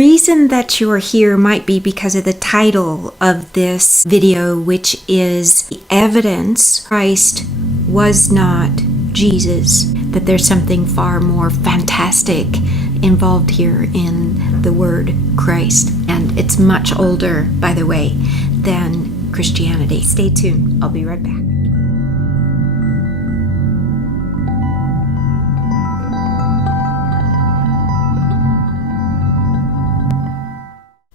reason that you're here might be because of the title of this video, which is the evidence Christ was not Jesus, that there's something far more fantastic involved here in the word Christ. And it's much older, by the way, than Christianity. Stay tuned. I'll be right back.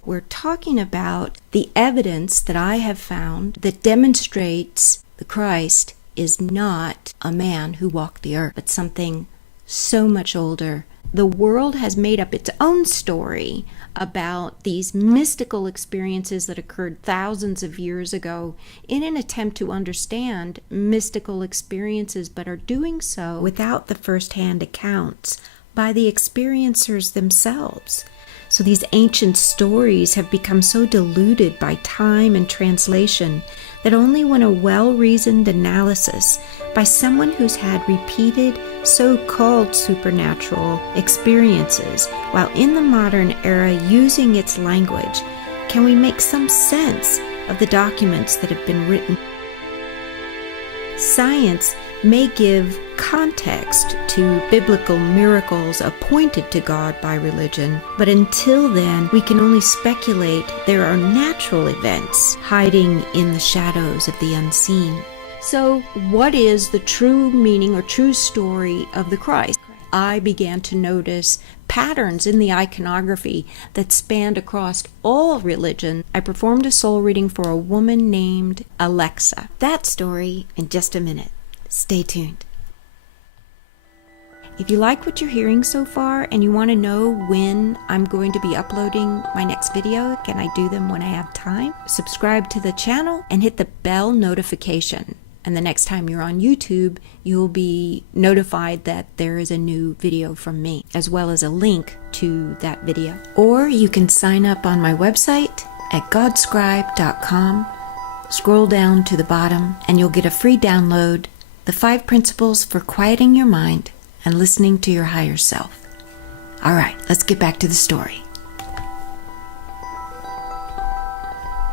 We're talking about the evidence that I have found that demonstrates the Christ is not a man who walked the earth, but something so much older. The world has made up its own story about these mystical experiences that occurred thousands of years ago in an attempt to understand mystical experiences, but are doing so without the first-hand accounts by the experiencers themselves. So these ancient stories have become so diluted by time and translation that only when a well-reasoned analysis by someone who's had repeated so-called supernatural experiences while in the modern era using its language can we make some sense of the documents that have been written. Science may give context to biblical miracles appointed to God by religion, but until then, we can only speculate there are natural events hiding in the shadows of the unseen. So, what is the true meaning or true story of the Christ? I began to notice patterns in the iconography that spanned across all religion. I performed a soul reading for a woman named Alexis. That story in just a minute. Stay tuned. If you like what you're hearing so far and you want to know when I'm going to be uploading my next video, can I do them when I have time? Subscribe to the channel and hit the bell notification. And the next time you're on YouTube, you'll be notified that there is a new video from me, as well as a link to that video. Or you can sign up on my website at Godscribe.com. Scroll down to the bottom and you'll get a free download, The 5 Principles for Quieting Your Mind and Listening to Your Higher Self. All right, let's get back to the story.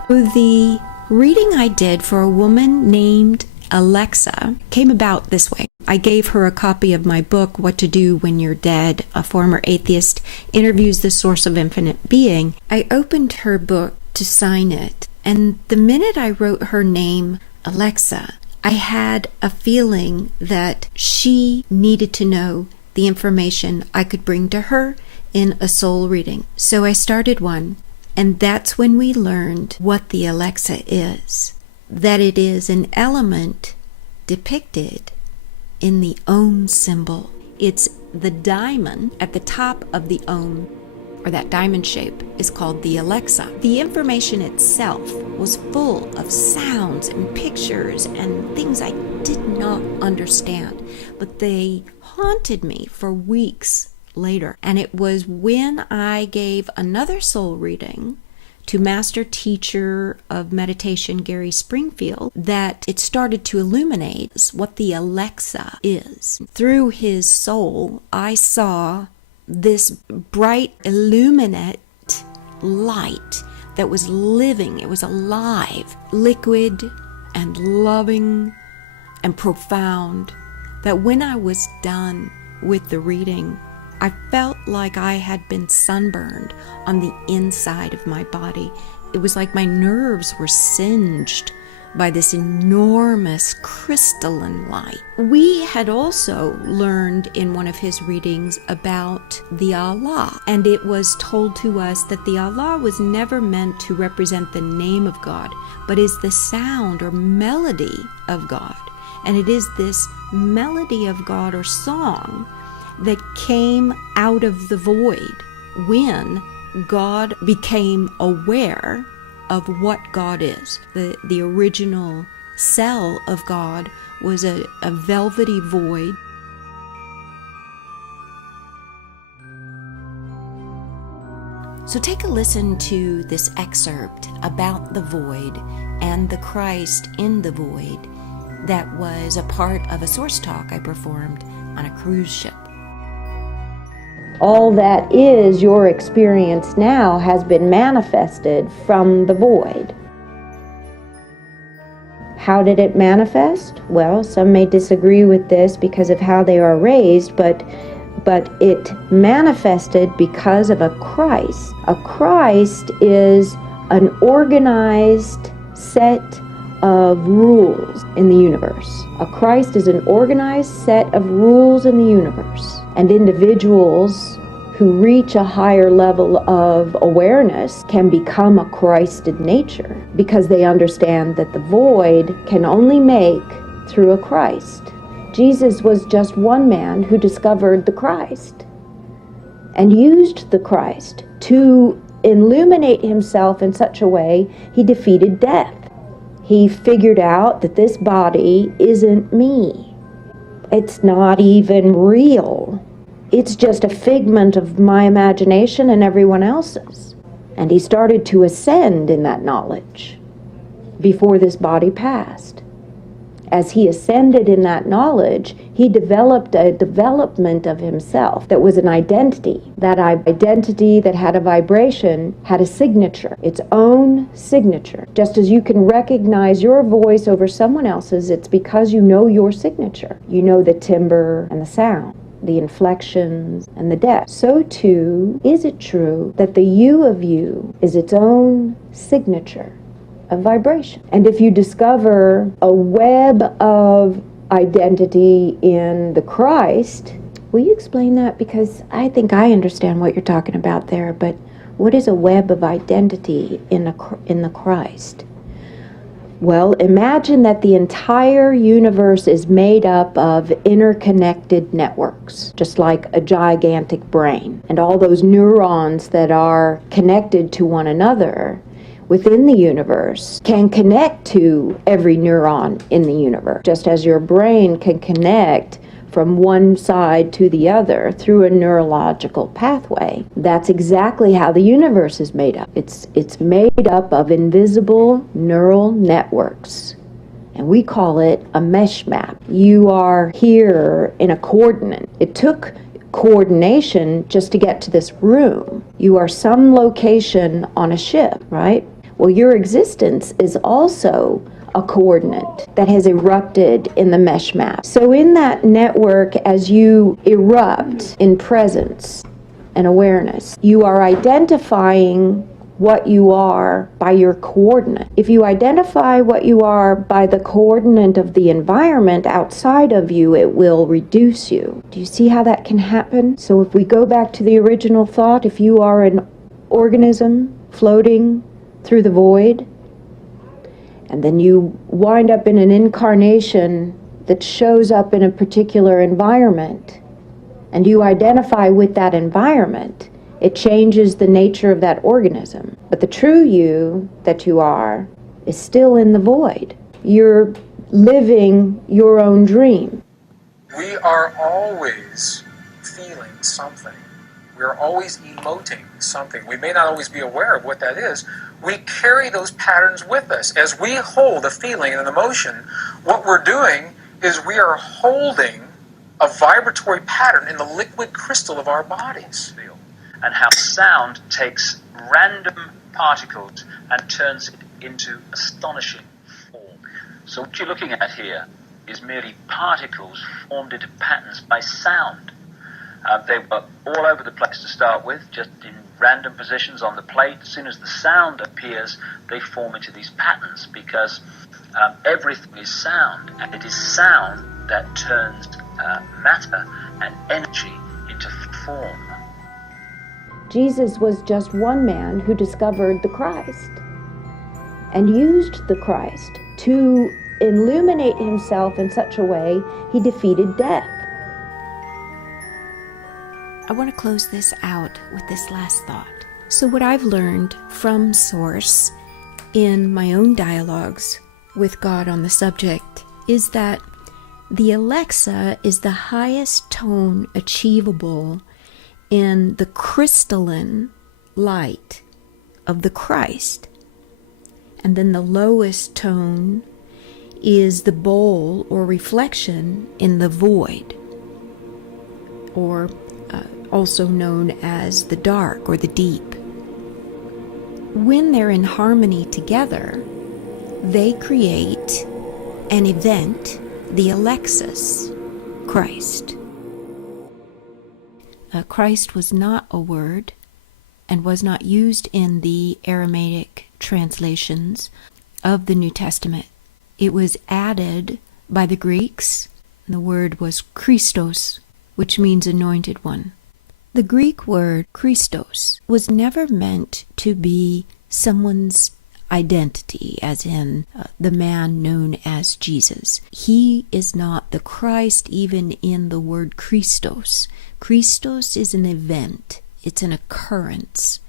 The reading I did for a woman named Alexis came about this way. I gave her a copy of my book, What to Do When You're Dead, A Former Atheist Interviews the Source of Infinite Being. I opened her book to sign it, and the minute I wrote her name, Alexis, I had a feeling that she needed to know the information I could bring to her in a soul reading. So I started one, and that's when we learned what the Alexis is. That it is an element depicted in the Om symbol. It's the diamond at the top of the Om, or that diamond shape, is called the Alexis. The information itself was full of sounds and pictures and things I did not understand, but they haunted me for weeks later. And it was when I gave another soul reading to master teacher of meditation Gary Springfield that it started to illuminate what the Alexis is. Through his soul, I saw this bright, illuminate light that was living. It was alive, liquid and loving and profound, that when I was done with the reading, I felt like I had been sunburned on the inside of my body. It was like my nerves were singed by this enormous crystalline light. We had also learned in one of his readings about the Allah, and it was told to us that the Allah was never meant to represent the name of God, but is the sound or melody of God. And it is this melody of God or song that came out of the void when God became aware of what God is. The original cell of God was a velvety void. So take a listen to this excerpt about the void and the Christ in the void that was a part of a source talk I performed on a cruise ship. All that is your experience now has been manifested from the void. How did it manifest? Well, some may disagree with this because of how they are raised, but it manifested because of a Christ. A Christ is an organized set of rules in the universe. A Christ is an organized set of rules in the universe. And individuals who reach a higher level of awareness can become a Christed nature because they understand that the void can only make through a Christ. Jesus was just one man who discovered the Christ and used the Christ to illuminate himself in such a way he defeated death. He figured out that this body isn't me. It's not even real. It's just a figment of my imagination and everyone else's. And he started to ascend in that knowledge before this body passed. As he ascended in that knowledge, he developed a development of himself that was an identity. That identity that had a vibration had a signature, its own signature. Just as you can recognize your voice over someone else's, it's because you know your signature. You know the timbre and the sound, the inflections and the depth. So too is it true that the you of you is its own signature of vibration. And if you discover a web of identity in the Christ, will you explain that? Because I think I understand what you're talking about there, but what is a web of identity in the Christ? Well, imagine that the entire universe is made up of interconnected networks, just like a gigantic brain. And all those neurons that are connected to one another within the universe can connect to every neuron in the universe, just as your brain can connect from one side to the other through a neurological pathway. That's exactly how the universe is made up. It's made up of invisible neural networks, and we call it a mesh map. You are here in a coordinate. It took coordination just to get to this room. You are some location on a ship, right? Well, your existence is also a coordinate that has erupted in the mesh map. So in that network, as you erupt in presence and awareness, you are identifying what you are by your coordinate. If you identify what you are by the coordinate of the environment outside of you, it will reduce you. Do you see how that can happen? So if we go back to the original thought, if you are an organism floating through the void, and then you wind up in an incarnation that shows up in a particular environment, and you identify with that environment, it changes the nature of that organism. But the true you that you are is still in the void. You're living your own dream. We are always feeling something. We're always emoting something. We may not always be aware of what that is. We carry those patterns with us. As we hold a feeling and an emotion, what we're doing is we are holding a vibratory pattern in the liquid crystal of our bodies. And how sound takes random particles and turns it into astonishing form. So what you're looking at here is merely particles formed into patterns by sound. They were all over the place to start with, just in random positions on the plate. As soon as the sound appears, they form into these patterns because everything is sound, and it is sound that turns matter and energy into form. Jesus was just one man who discovered the Christ and used the Christ to illuminate himself in such a way he defeated death. I want to close this out with this last thought. So what I've learned from Source in my own dialogues with God on the subject is that the Alexa is the highest tone achievable in the crystalline light of the Christ. And then the lowest tone is the bowl or reflection in the void, or also known as the dark or the deep. When they're in harmony together, they create an event, the Alexis, Christ. Christ was not a word and was not used in the Aramaic translations of the New Testament. It was added by the Greeks. The word was Christos, which means anointed one. The Greek word Christos was never meant to be someone's identity, as in the man known as Jesus. He is not the Christ even in the word Christos. Christos is an event. It's an occurrence.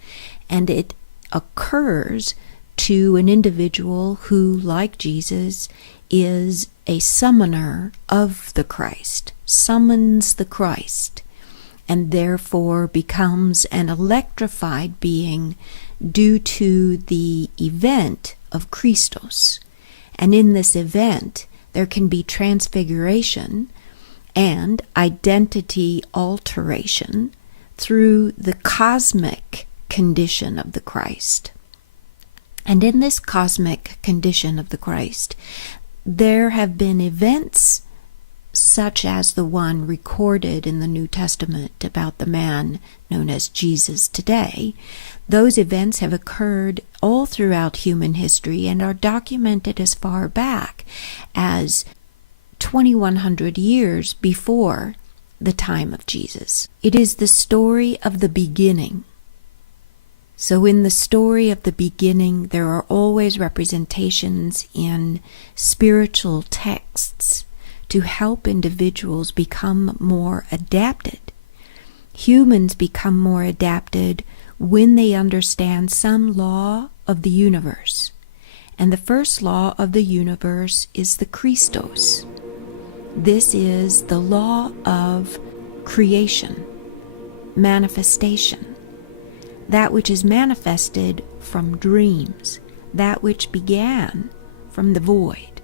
And it occurs to an individual who, like Jesus, is a summoner of the Christ, summons the Christ, and therefore becomes an electrified being due to the event of Christos. And in this event, there can be transfiguration and identity alteration through the cosmic condition of the Christ. And in this cosmic condition of the Christ, there have been events such as the one recorded in the New Testament about the man known as Jesus today. Those events have occurred all throughout human history and are documented as far back as 2,100 years before the time of Jesus. It is the story of the beginning. So in the story of the beginning, there are always representations in spiritual texts to help individuals become more adapted. Humans become more adapted when they understand some law of the universe. And the first law of the universe is the Christos. This is the law of creation, manifestation. That which is manifested from dreams, that which began from the void,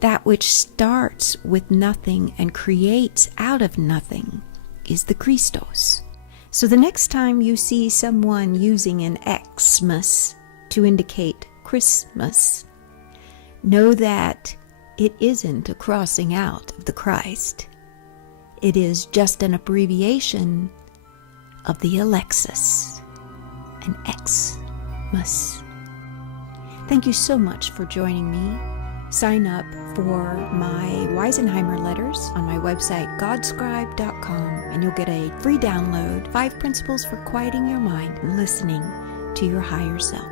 that which starts with nothing and creates out of nothing is the Christos. So the next time you see someone using an Xmas to indicate Christmas, know that it isn't a crossing out of the Christ. It is just an abbreviation of the Alexis, an Xmas. Thank you so much for joining me. Sign up for my Weisenheimer letters on my website, Godscribe.com, and you'll get a free download, 5 Principles for Quieting Your Mind and Listening to Your Higher Self.